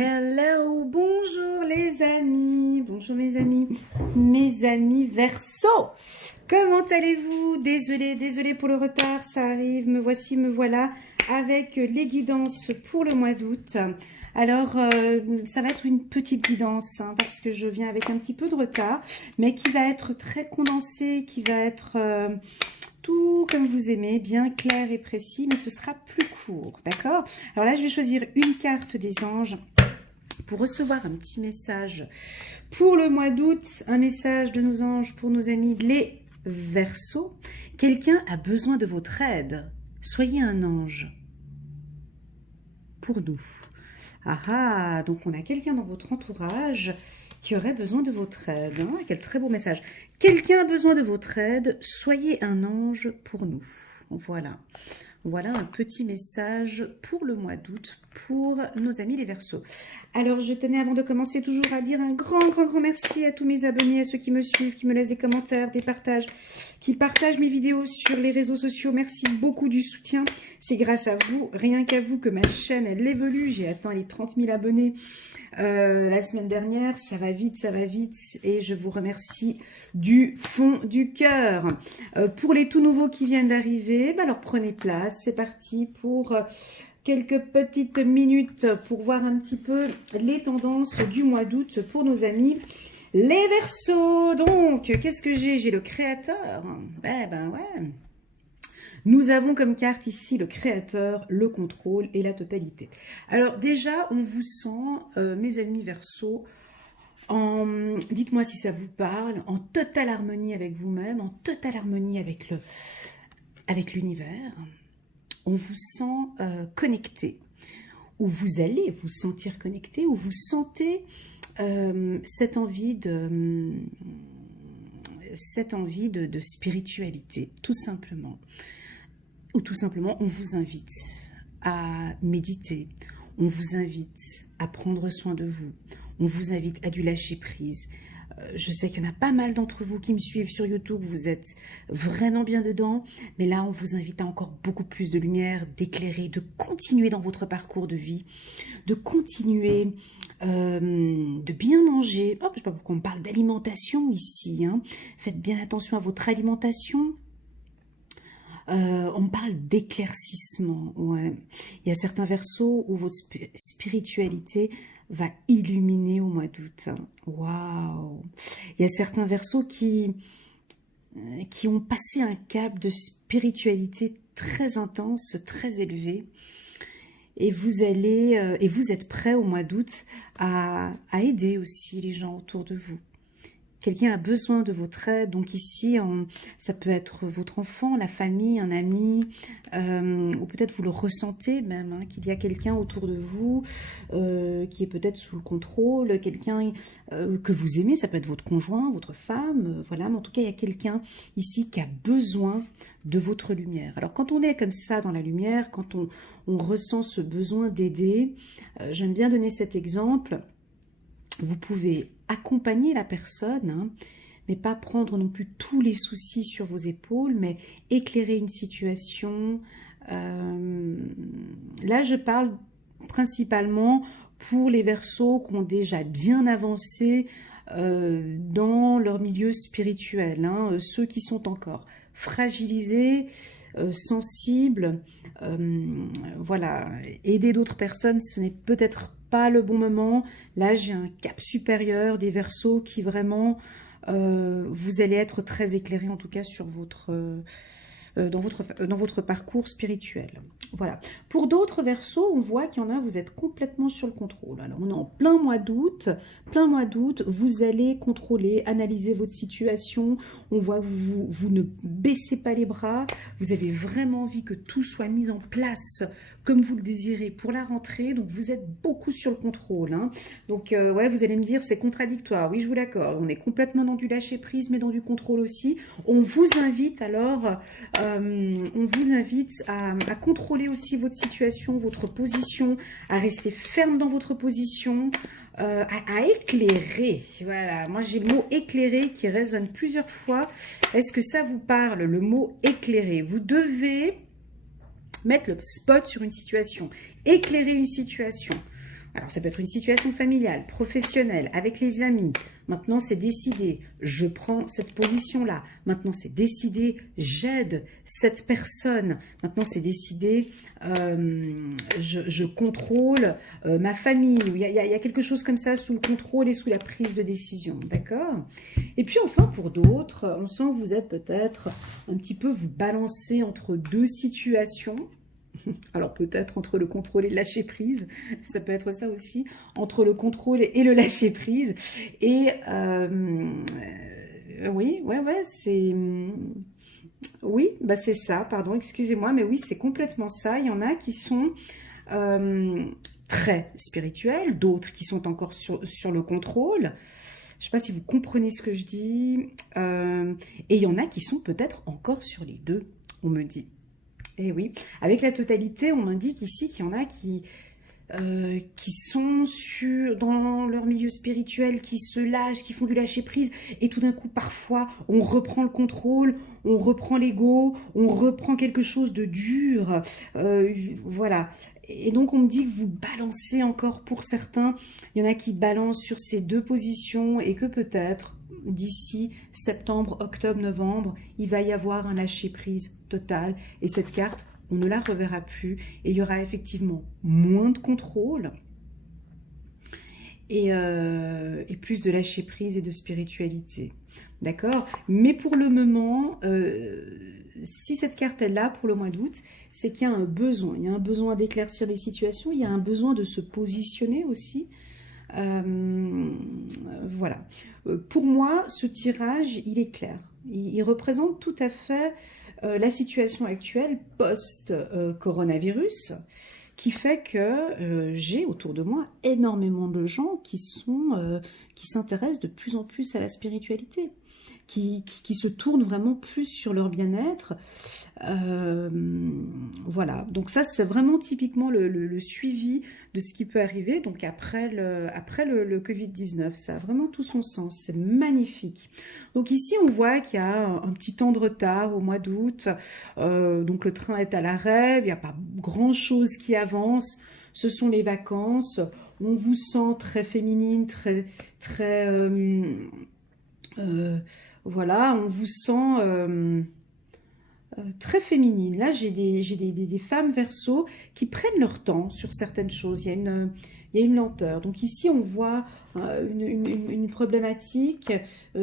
Hello, bonjour les amis, bonjour mes amis Verseau. Comment allez-vous? Désolée pour le retard, ça arrive, me voici, me voilà avec les guidances pour le mois d'août. Alors, ça va être une petite guidance, hein, parce que je viens avec un petit peu de retard, mais qui va être très condensée, qui va être tout comme vous aimez, bien clair et précis, mais ce sera plus court, d'accord? Alors là, je vais choisir une carte des anges pour recevoir un petit message pour le mois d'août, un message de nos anges pour nos amis les Verseaux. Quelqu'un a besoin de votre aide. Soyez un ange pour nous. Ah, donc on a quelqu'un dans votre entourage qui aurait besoin de votre aide. Hein? Quel très beau message. Quelqu'un a besoin de votre aide. Soyez un ange pour nous. Voilà. Voilà un petit message pour le mois d'août pour nos amis les Verseaux. Alors, je tenais avant de commencer toujours à dire un grand merci à tous mes abonnés, à ceux qui me suivent, qui me laissent des commentaires, des partages, qui partagent mes vidéos sur les réseaux sociaux. Merci beaucoup du soutien. C'est grâce à vous, rien qu'à vous, que ma chaîne, elle évolue. J'ai atteint les 30 000 abonnés la semaine dernière. Ça va vite et je vous remercie du fond du cœur. Pour les tout nouveaux qui viennent d'arriver, alors prenez place. C'est parti pour quelques petites minutes pour voir un petit peu les tendances du mois d'août pour nos amis les Verseaux. Donc, qu'est-ce que j'ai? J'ai le créateur. Ben ouais. Nous avons comme carte ici le créateur, le contrôle et la totalité. Alors déjà, on vous sent, mes amis Verseaux, dites-moi si ça vous parle, en totale harmonie avec vous-même, en totale harmonie avec l'univers. On vous sent connecté, ou vous allez vous sentir connecté, ou vous sentez cette envie de spiritualité, tout simplement. Ou tout simplement, on vous invite à méditer, on vous invite à prendre soin de vous, on vous invite à du lâcher prise. Je sais qu'il y en a pas mal d'entre vous qui me suivent sur YouTube, vous êtes vraiment bien dedans, mais là on vous invite à encore beaucoup plus de lumière, d'éclairer, de continuer dans votre parcours de vie, de continuer, de bien manger. Oh, je ne sais pas pourquoi on parle d'alimentation ici, hein. Faites bien attention à votre alimentation. On parle d'éclaircissement, ouais. Il y a certains Verseaux où votre spiritualité va illuminer au mois d'août. Hein. Waouh! Il y a certains Verseaux qui ont passé un cap de spiritualité très intense, très élevé. Et vous êtes prêts au mois d'août à aider aussi les gens autour de vous. Quelqu'un a besoin de votre aide, donc ici, ça peut être votre enfant, la famille, un ami, ou peut-être vous le ressentez même, hein, qu'il y a quelqu'un autour de vous qui est peut-être sous le contrôle, quelqu'un que vous aimez, ça peut être votre conjoint, votre femme, voilà, mais en tout cas, il y a quelqu'un ici qui a besoin de votre lumière. Alors, quand on est comme ça dans la lumière, quand on ressent ce besoin d'aider, j'aime bien donner cet exemple. Vous pouvez accompagner la personne, hein, mais pas prendre non plus tous les soucis sur vos épaules, mais éclairer une situation. Là, je parle principalement pour les Verseaux qui ont déjà bien avancé dans leur milieu spirituel, hein, ceux qui sont encore fragilisés, sensibles, voilà, aider d'autres personnes, ce n'est peut-être pas le bon moment. Là, j'ai un cap supérieur des Verseaux qui vraiment, vous allez être très éclairé en tout cas sur dans votre parcours spirituel. Voilà. Pour d'autres Verseaux, on voit qu'il y en a, vous êtes complètement sur le contrôle. Alors, on est en plein mois d'août, vous allez contrôler, analyser votre situation. On voit que vous ne baissez pas les bras, vous avez vraiment envie que tout soit mis en place comme vous le désirez pour la rentrée, donc vous êtes beaucoup sur le contrôle. Hein. Donc, ouais, vous allez me dire, c'est contradictoire. Oui, je vous l'accorde, on est complètement dans du lâcher-prise, mais dans du contrôle aussi. On vous invite alors, à contrôler aussi votre situation, votre position, à rester ferme dans votre position, à éclairer. Voilà, moi j'ai le mot éclairer qui résonne plusieurs fois. Est-ce que ça vous parle, le mot éclairer? Vous devez mettre le spot sur une situation, éclairer une situation. Alors, ça peut être une situation familiale, professionnelle, avec les amis. Maintenant, c'est décidé, je prends cette position-là. Maintenant, c'est décidé, j'aide cette personne. Maintenant, c'est décidé, je contrôle ma famille. Il y a quelque chose comme ça sous le contrôle et sous la prise de décision, d'accord? Et puis enfin, pour d'autres, on sent que vous êtes peut-être un petit peu vous balancer entre deux situations. Alors peut-être entre le contrôle et le lâcher prise, ça peut être ça aussi, entre le contrôle et le lâcher prise. Et oui, ouais, c'est... Oui, bah c'est ça, pardon, excusez-moi, mais oui, c'est complètement ça. Il y en a qui sont très spirituels, d'autres qui sont encore sur le contrôle. Je ne sais pas si vous comprenez ce que je dis. Et il y en a qui sont peut-être encore sur les deux, on me dit. Et oui, avec la totalité, on m'indique ici qu'il y en a qui sont dans leur milieu spirituel, qui se lâchent, qui font du lâcher-prise, et tout d'un coup, parfois, on reprend le contrôle, on reprend l'ego, on reprend quelque chose de dur, voilà. Et donc, on me dit que vous balancez encore pour certains, il y en a qui balancent sur ces deux positions, et que peut-être, d'ici septembre, octobre, novembre, il va y avoir un lâcher-prise total, et cette carte, on ne la reverra plus et il y aura effectivement moins de contrôle et plus de lâcher prise et de spiritualité. D'accord? Mais pour le moment, si cette carte est là pour le mois d'août, c'est qu'il y a un besoin. Il y a un besoin d'éclaircir des situations, il y a un besoin de se positionner aussi. Voilà. Pour moi, ce tirage, il est clair. Il représente tout à fait la situation actuelle post-coronavirus, qui fait que j'ai autour de moi énormément de gens qui s'intéressent de plus en plus à la spiritualité, qui se tournent vraiment plus sur leur bien-être. Voilà, donc ça c'est vraiment typiquement le suivi de ce qui peut arriver donc après le Covid-19. Ça a vraiment tout son sens, c'est magnifique. Donc ici on voit qu'il y a un petit temps de retard au mois d'août, donc le train est à l'arrêt, il n'y a pas grand chose qui avance, ce sont les vacances, on vous sent très féminine, très voilà, on vous sent très féminine. Là, j'ai des femmes Verseau qui prennent leur temps sur certaines choses. Il y a une lenteur. Donc ici, on voit une problématique.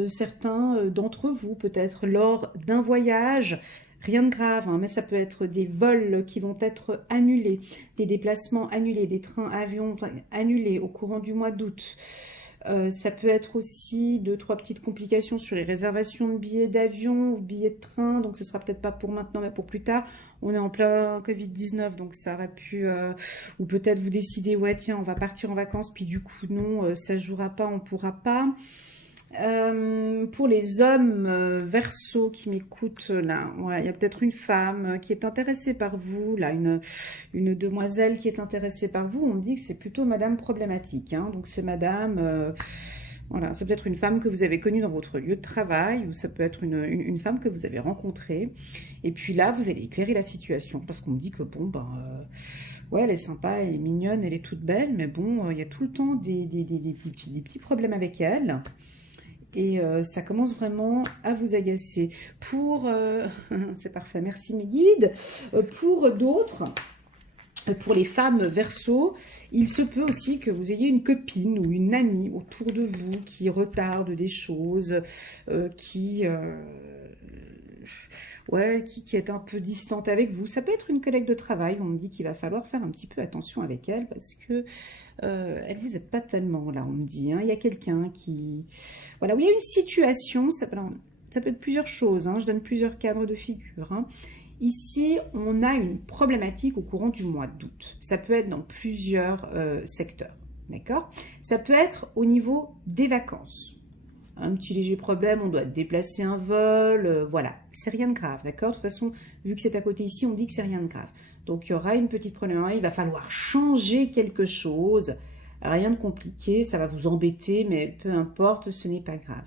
Certains d'entre vous, peut-être lors d'un voyage, rien de grave, hein, mais ça peut être des vols qui vont être annulés, des déplacements annulés, des trains, avions annulés au courant du mois d'août. Ça peut être aussi 2-3 petites complications sur les réservations de billets d'avion ou billets de train, donc ce sera peut-être pas pour maintenant mais pour plus tard. On est en plein Covid-19, donc ça aurait pu... ou peut-être vous décidez, ouais tiens, on va partir en vacances, puis du coup non, ça ne jouera pas, on ne pourra pas. Pour les hommes Verseau qui m'écoutent là, voilà, il y a peut-être une femme qui est intéressée par vous, là, une demoiselle qui est intéressée par vous. On me dit que c'est plutôt madame problématique, hein, donc c'est madame, voilà, c'est peut-être une femme que vous avez connue dans votre lieu de travail, ou ça peut être une femme que vous avez rencontrée, et puis là vous allez éclairer la situation, parce qu'on me dit que bon, ben... ouais, elle est sympa, elle est mignonne, elle est toute belle, mais bon, il y a tout le temps des petits problèmes avec elle. Et ça commence vraiment à vous agacer. Pour, c'est parfait, merci mes guides. Pour d'autres, pour les femmes Verseau, il se peut aussi que vous ayez une copine ou une amie autour de vous qui retarde des choses, qui est un peu distante avec vous. Ça peut être une collègue de travail, on me dit qu'il va falloir faire un petit peu attention avec elle parce que elle vous aide pas tellement, là on me dit. Hein. Il y a quelqu'un qui... Voilà, où il y a une situation, ça peut être plusieurs choses, hein. Je donne plusieurs cadres de figure. Hein. Ici, on a une problématique au courant du mois d'août. Ça peut être dans plusieurs secteurs, d'accord? Ça peut être au niveau des vacances. Un petit léger problème, on doit déplacer un vol, voilà, c'est rien de grave, d'accord? De toute façon, vu que c'est à côté ici, on dit que c'est rien de grave. Donc, il y aura une petite problématique, il va falloir changer quelque chose, rien de compliqué, ça va vous embêter, mais peu importe, ce n'est pas grave.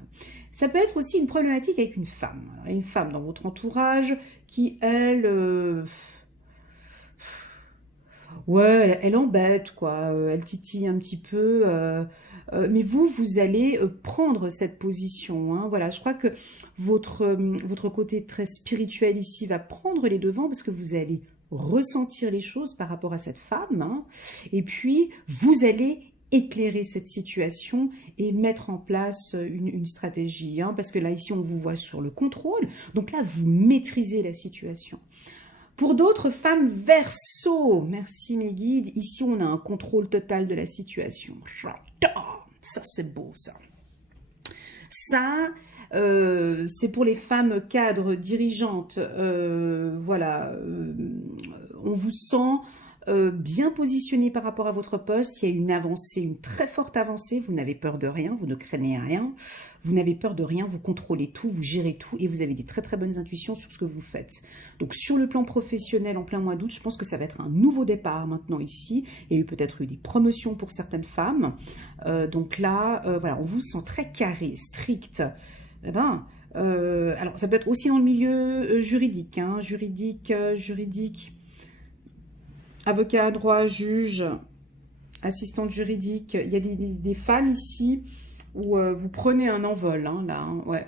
Ça peut être aussi une problématique avec une femme dans votre entourage qui, elle... Ouais, elle embête, quoi. Elle titille un petit peu. Mais vous allez prendre cette position, hein. Voilà, je crois que votre côté très spirituel ici va prendre les devants parce que vous allez ressentir les choses par rapport à cette femme, hein. Et puis, vous allez éclairer cette situation et mettre en place une stratégie, hein, parce que là, ici, on vous voit sur le contrôle. Donc là, vous maîtrisez la situation. Pour d'autres femmes Verseau, merci mes guides, ici on a un contrôle total de la situation. Ça c'est beau ça. Ça, c'est pour les femmes cadres, dirigeantes. Voilà, on vous sent bien positionné par rapport à votre poste. Il y a une avancée, une très forte avancée. Vous n'avez peur de rien, vous ne craignez rien. Vous n'avez peur de rien, vous contrôlez tout, vous gérez tout et vous avez des très très bonnes intuitions sur ce que vous faites. Donc sur le plan professionnel, en plein mois d'août, je pense que ça va être un nouveau départ maintenant ici. Il y a eu peut-être eu des promotions pour certaines femmes. Donc là, voilà, on vous sent très carré, strict. Eh ben, alors ça peut être aussi dans le milieu juridique, hein, juridique, avocat, droit, juge, assistante juridique. Il y a des femmes ici où vous prenez un envol, hein, là, hein, ouais.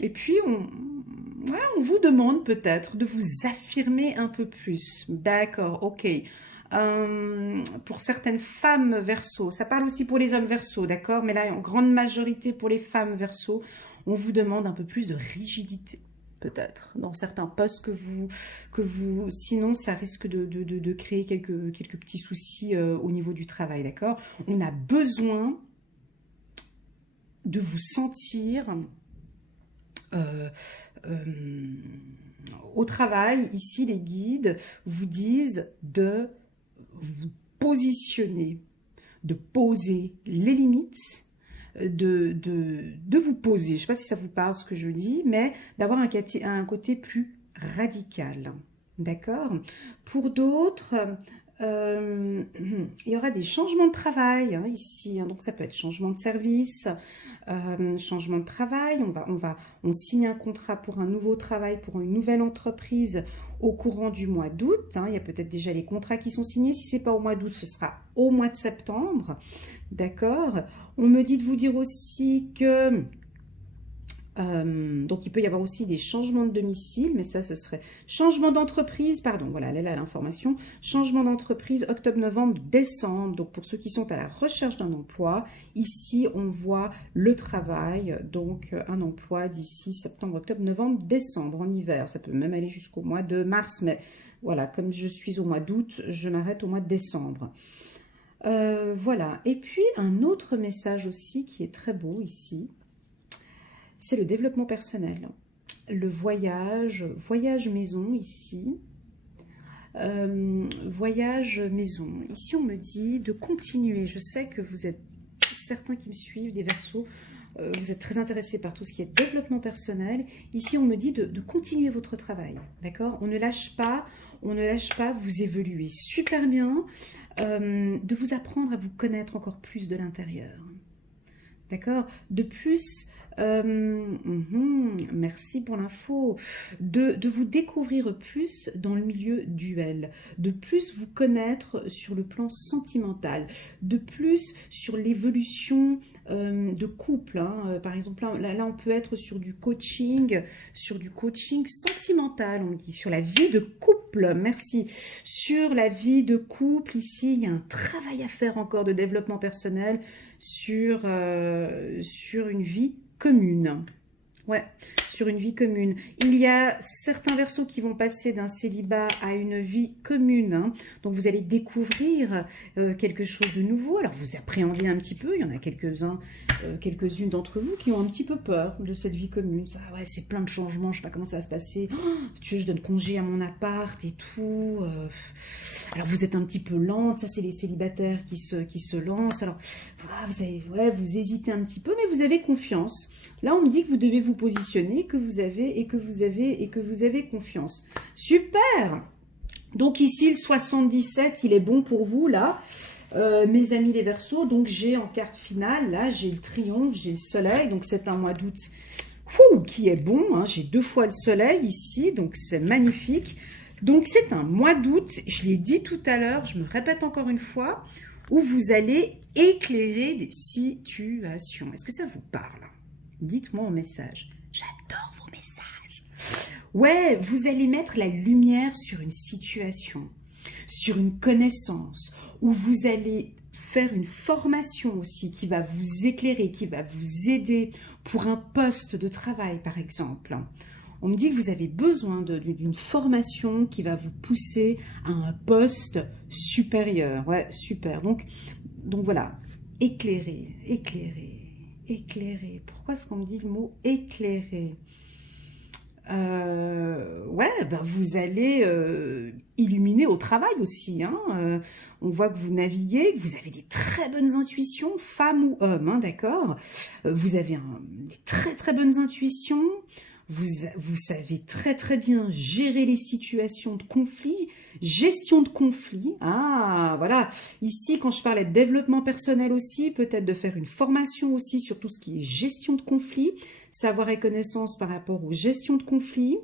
Et puis, on vous demande peut-être de vous affirmer un peu plus. D'accord, ok. Pour certaines femmes Verseau, ça parle aussi pour les hommes Verseau, d'accord? Mais là, en grande majorité pour les femmes Verseau, on vous demande un peu plus de rigidité, peut-être, dans certains postes sinon ça risque de créer quelques petits soucis au niveau du travail, d'accord? On a besoin de vous sentir au travail. Ici, les guides vous disent de vous positionner, de poser les limites, de vous poser. Je ne sais pas si ça vous parle ce que je dis, mais d'avoir un côté plus radical. D'accord? Pour d'autres, il y aura des changements de travail, hein, ici, hein, donc ça peut être changement de service, changement de travail, on signe un contrat pour un nouveau travail, pour une nouvelle entreprise au courant du mois d'août, hein. Il y a peut-être déjà les contrats qui sont signés, si ce n'est pas au mois d'août, ce sera au mois de septembre, d'accord? On me dit de vous dire aussi que donc il peut y avoir aussi des changements de domicile, mais ça ce serait changement d'entreprise, pardon, voilà, là l'information, changement d'entreprise octobre, novembre, décembre. Donc pour ceux qui sont à la recherche d'un emploi, ici on voit le travail, donc un emploi d'ici septembre, octobre, novembre, décembre, en hiver. Ça peut même aller jusqu'au mois de mars, mais voilà, comme je suis au mois d'août, je m'arrête au mois de décembre. Voilà, et puis un autre message aussi qui est très beau ici, c'est le développement personnel, le voyage maison ici, voyage maison. Ici, on me dit de continuer. Je sais que vous êtes certains qui me suivent, des Verseaux, vous êtes très intéressés par tout ce qui est développement personnel. Ici, on me dit de continuer votre travail, d'accord? On ne lâche pas, vous évoluez super bien, de vous apprendre à vous connaître encore plus de l'intérieur, d'accord? De plus... merci pour l'info. De vous découvrir plus dans le milieu duel, de plus vous connaître sur le plan sentimental, de plus sur l'évolution de couple, hein. Par exemple, là, on peut être sur du coaching sentimental, on dit, sur la vie de couple, merci. Sur la vie de couple, ici, il y a un travail à faire encore de développement personnel sur une vie commune. Ouais, sur une vie commune. Il y a certains Verseaux qui vont passer d'un célibat à une vie commune, hein. Donc vous allez découvrir quelque chose de nouveau. Alors vous appréhendez un petit peu, il y en a quelques-unes d'entre vous qui ont un petit peu peur de cette vie commune. Ça, ouais, c'est plein de changements, je sais pas comment ça va se passer. Oh, tu veux, je donne congé à mon appart et tout. Alors vous êtes un petit peu lente, ça c'est les célibataires qui se lancent. Alors vous hésitez un petit peu, mais vous avez confiance. Là, on me dit que vous devez vous positionner, que vous avez confiance. Super! Donc ici, le 77, il est bon pour vous, là, mes amis les Verseaux. Donc j'ai en carte finale, là, j'ai le triomphe, j'ai le soleil. Donc c'est un mois d'août qui est bon, hein. J'ai 2 fois le soleil ici, donc c'est magnifique. Donc, c'est un mois d'août, je l'ai dit tout à l'heure, je me répète encore une fois, où vous allez éclairer des situations. Est-ce que ça vous parle? Dites-moi en message. J'adore vos messages. Ouais, vous allez mettre la lumière sur une situation, sur une connaissance, où vous allez faire une formation aussi qui va vous éclairer, qui va vous aider pour un poste de travail, par exemple. On me dit que vous avez besoin d'une formation qui va vous pousser à un poste supérieur. Ouais, super. Donc voilà, éclairer, éclairer, éclairer. Pourquoi est-ce qu'on me dit le mot éclairer? Ouais, ben vous allez illuminer au travail aussi. Hein. On voit que vous naviguez, que vous avez des très bonnes intuitions, femme ou homme, hein, d'accord. Vous avez des très très bonnes intuitions. Vous savez très très bien gérer les situations de conflit, gestion de conflit. Ah, voilà. Ici, quand je parlais de développement personnel aussi, peut-être de faire une formation aussi sur tout ce qui est gestion de conflit, savoir et connaissance par rapport aux gestions de conflit.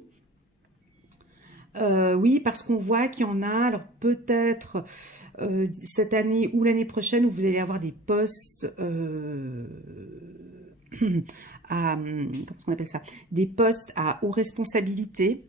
Oui, parce qu'on voit qu'il y en a, alors peut-être cette année ou l'année prochaine, où vous allez avoir des postes... comment on appelle ça, des postes à haute responsabilité,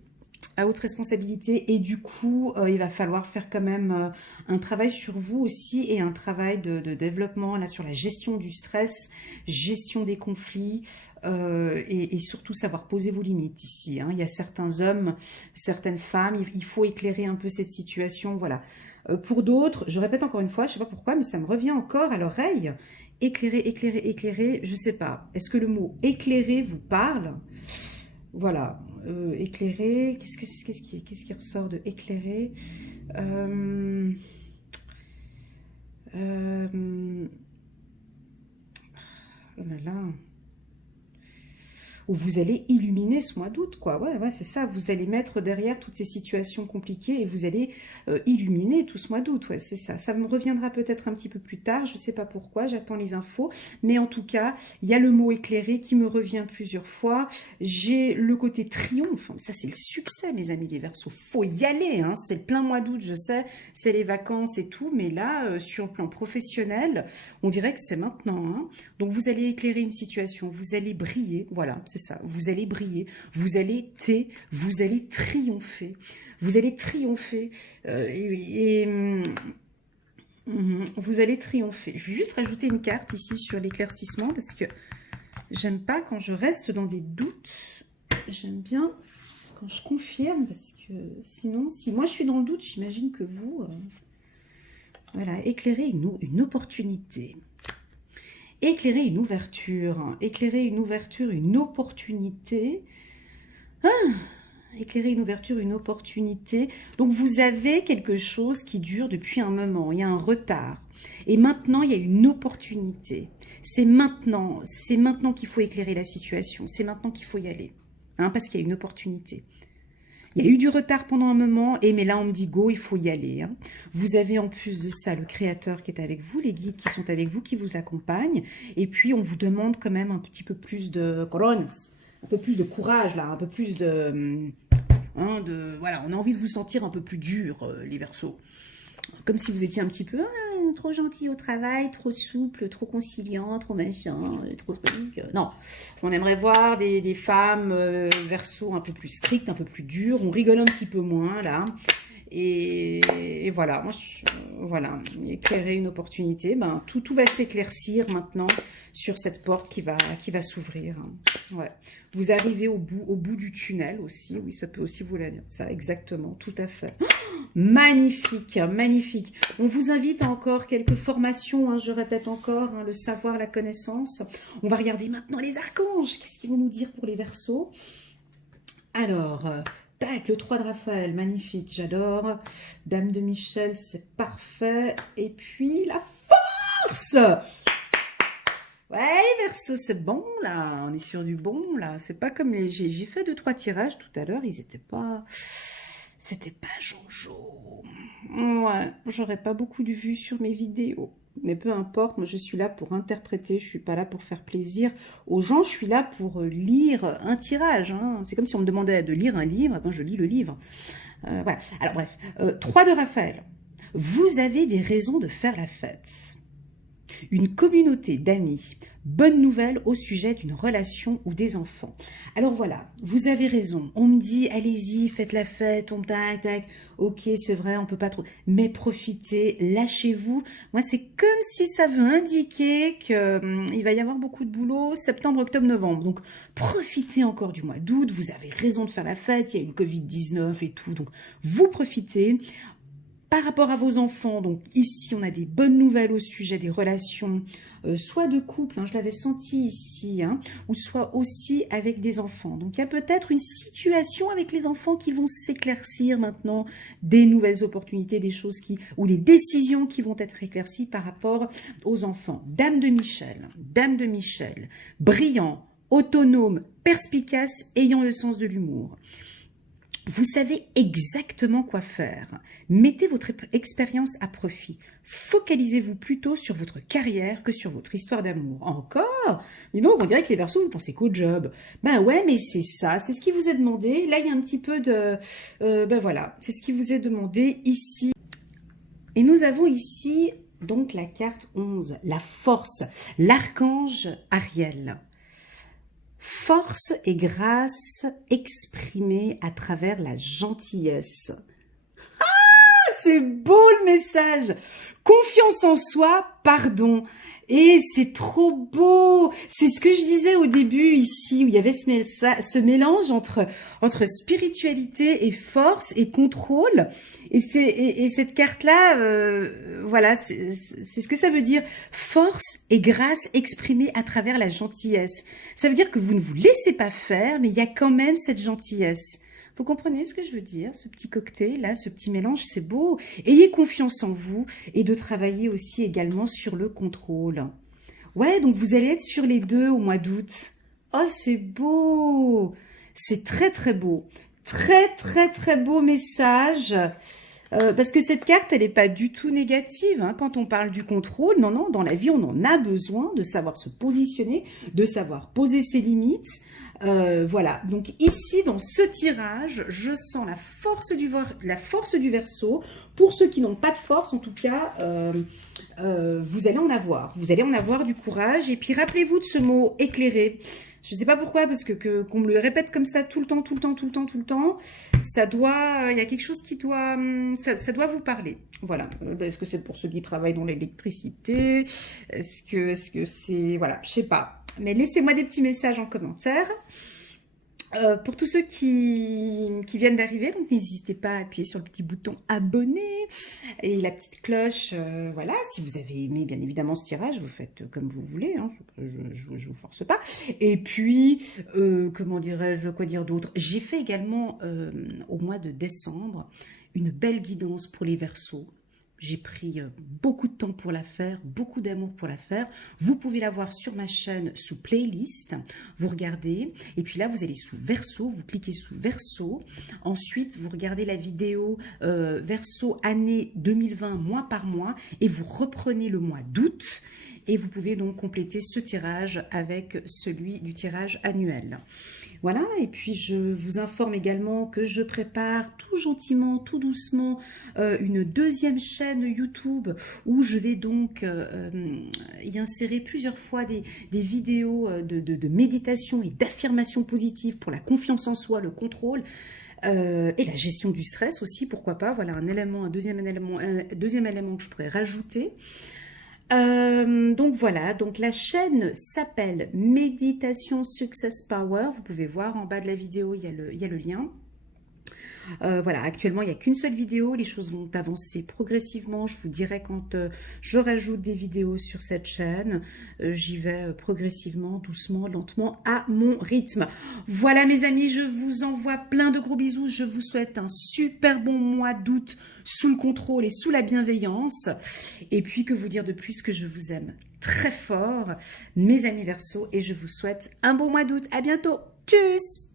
et du coup il va falloir faire quand même un travail sur vous aussi, et un travail de développement là sur la gestion du stress, gestion des conflits, et surtout savoir poser vos limites ici, hein. Il y a certains hommes, certaines femmes, il faut éclairer un peu cette situation, voilà. Pour d'autres, je répète encore une fois, je ne sais pas pourquoi, mais ça me revient encore à l'oreille. Éclairer, éclairer, éclairer, je ne sais pas. Est-ce que le mot éclairer vous parle? Voilà. Éclairer, qu'est-ce qui ressort de éclairer? Oh là là. Où vous allez illuminer ce mois d'août, quoi. Ouais, c'est ça. Vous allez mettre derrière toutes ces situations compliquées et vous allez illuminer tout ce mois d'août. Ouais, c'est ça. Ça me reviendra peut-être un petit peu plus tard. Je ne sais pas pourquoi. J'attends les infos. Mais en tout cas, il y a le mot éclairé qui me revient plusieurs fois. J'ai le côté triomphe. Ça, c'est le succès, mes amis les Verseaux. Faut y aller, hein. C'est le plein mois d'août, je sais. C'est les vacances et tout. Mais là, sur le plan professionnel, on dirait que c'est maintenant, hein. Donc, vous allez éclairer une situation. Vous allez briller. Voilà, c'est ça, vous allez briller, vous allez triompher, vous allez triompher, vous allez triompher. Je vais juste rajouter une carte ici sur l'éclaircissement, parce que j'aime pas quand je reste dans des doutes, j'aime bien quand je confirme, parce que sinon, si moi je suis dans le doute, j'imagine que vous, voilà, éclairer une opportunité. Éclairer une ouverture, une opportunité. Éclairer une ouverture, une opportunité. Donc, vous avez quelque chose qui dure depuis un moment. Il y a un retard. Et maintenant, il y a une opportunité. C'est maintenant qu'il faut éclairer la situation. C'est maintenant qu'il faut y aller. Hein, parce qu'il y a une opportunité. Il y a eu du retard pendant un moment, mais là on me dit go, il faut y aller. Hein. Vous avez en plus de ça le créateur qui est avec vous, les guides qui sont avec vous, qui vous accompagnent. Et puis on vous demande quand même un petit peu plus de coronas, un peu plus de courage là, un peu plus voilà, on a envie de vous sentir un peu plus dur, les Verseaux. Comme si vous étiez un petit peu trop gentil au travail, trop souple, trop conciliant, trop machin, trop truc. Non, on aimerait voir des femmes Verseaux un peu plus strictes, un peu plus dures. On rigole un petit peu moins là. Et voilà, voilà, éclairer une opportunité. Ben, tout va s'éclaircir maintenant sur cette porte qui va s'ouvrir. Ouais. Vous arrivez au bout du tunnel aussi. Oui, ça peut aussi vous la dire. Ça, exactement, tout à fait. Oh, magnifique, magnifique. On vous invite à encore quelques formations. Hein, je répète encore, hein, le savoir, la connaissance. On va regarder maintenant les archanges. Qu'est-ce qu'ils vont nous dire pour les Verseaux? Alors... tac, le 3 de Raphaël, magnifique, j'adore. Dame de Michel, c'est parfait. Et puis, la force! Ouais, les Verseaux, c'est bon, là. On est sur du bon, là. C'est pas comme les... J'ai fait 2-3 tirages tout à l'heure. Ils étaient pas... C'était pas Jojo. Ouais, j'aurais pas beaucoup de vues sur mes vidéos. Mais peu importe, moi je suis là pour interpréter, je suis pas là pour faire plaisir aux gens, je suis là pour lire un tirage. Hein. C'est comme si on me demandait de lire un livre, ben je lis le livre. Voilà. Alors bref, 3 de Raphaël. Vous avez des raisons de faire la fête. Une communauté d'amis. Bonne nouvelle au sujet d'une relation ou des enfants. Alors voilà, vous avez raison. On me dit, allez-y, faites la fête, on tac, tac. Ok, c'est vrai, on peut pas trop. Mais profitez, lâchez-vous. Moi, c'est comme si ça veut indiquer qu'il va y avoir beaucoup de boulot septembre, octobre, novembre. Donc, profitez encore du mois d'août. Vous avez raison de faire la fête. Il y a eu le Covid-19 et tout. Donc, vous profitez. Par rapport à vos enfants, donc ici, on a des bonnes nouvelles au sujet des relations, soit de couple, hein, je l'avais senti ici, hein, ou soit aussi avec des enfants. Donc, il y a peut-être une situation avec les enfants qui vont s'éclaircir maintenant, des nouvelles opportunités, des choses ou des décisions qui vont être éclaircies par rapport aux enfants. Dame de Michel, brillant, autonome, perspicace, ayant le sens de l'humour. Vous savez exactement quoi faire. Mettez votre expérience à profit. Focalisez-vous plutôt sur votre carrière que sur votre histoire d'amour. Encore? Mais donc, on dirait que les Verseaux, vous pensez qu'au job. Ben ouais, mais c'est ça, c'est ce qui vous est demandé. Là, il y a un petit peu de... ben voilà, c'est ce qui vous est demandé ici. Et nous avons ici, donc, la carte 11, la force, l'archange Ariel. Force et grâce exprimée à travers la gentillesse. Ah, c'est beau le message. Confiance en soi, pardon. Et c'est trop beau. C'est ce que je disais au début ici, où il y avait ce mélange entre spiritualité et force et contrôle. Et cette carte-là, voilà, c'est ce que ça veut dire. Force et grâce exprimée à travers la gentillesse. Ça veut dire que vous ne vous laissez pas faire, mais il y a quand même cette gentillesse. Vous comprenez ce que je veux dire? Ce petit cocktail, là, ce petit mélange, c'est beau. Ayez confiance en vous et de travailler aussi également sur le contrôle. Ouais, donc vous allez être sur les deux au mois d'août. Oh, c'est beau! C'est très, très beau. Très, très, très beau message. Parce que cette carte, elle n'est pas du tout négative. Hein, quand on parle du contrôle, non, non, dans la vie, on en a besoin de savoir se positionner, de savoir poser ses limites. Voilà, donc ici dans ce tirage, je sens la force du Verseau. Pour ceux qui n'ont pas de force, en tout cas, vous allez en avoir. Vous allez en avoir du courage. Et puis rappelez-vous de ce mot éclairé. Je ne sais pas pourquoi, parce qu'on me le répète comme ça tout le temps, ça doit, il y a quelque chose qui doit, ça doit vous parler. Voilà. Est-ce que c'est pour ceux qui travaillent dans l'électricité? Est-ce que c'est, voilà, je sais pas. Mais laissez-moi des petits messages en commentaire. Pour tous ceux qui viennent d'arriver, donc n'hésitez pas à appuyer sur le petit bouton abonner et la petite cloche. Voilà, si vous avez aimé bien évidemment ce tirage, vous faites comme vous voulez, hein, je vous force pas. Et puis, comment dirais-je, quoi dire d'autre? J'ai fait également au mois de décembre une belle guidance pour les Verseaux. J'ai pris beaucoup de temps pour la faire, beaucoup d'amour pour la faire. Vous pouvez la voir sur ma chaîne sous playlist. Vous regardez et puis là, vous allez sous Verseau, vous cliquez sous Verseau. Ensuite, vous regardez la vidéo Verseau année 2020 mois par mois et vous reprenez le mois d'août. Et vous pouvez donc compléter ce tirage avec celui du tirage annuel. Voilà, et puis je vous informe également que je prépare tout gentiment, tout doucement, une deuxième chaîne YouTube où je vais donc y insérer plusieurs fois des vidéos de méditation et d'affirmation positive pour la confiance en soi, le contrôle. Et la gestion du stress aussi, pourquoi pas. Voilà un deuxième élément que je pourrais rajouter. Donc voilà, donc la chaîne s'appelle Méditation Success Power. Vous pouvez voir en bas de la vidéo, il y a le lien. Voilà, actuellement, il n'y a qu'une seule vidéo. Les choses vont avancer progressivement. Je vous dirai quand je rajoute des vidéos sur cette chaîne. J'y vais progressivement, doucement, lentement, à mon rythme. Voilà, mes amis, je vous envoie plein de gros bisous. Je vous souhaite un super bon mois d'août sous le contrôle et sous la bienveillance. Et puis, que vous dire de plus que je vous aime très fort, mes amis Verseaux, et je vous souhaite un bon mois d'août. À bientôt. Tchuss!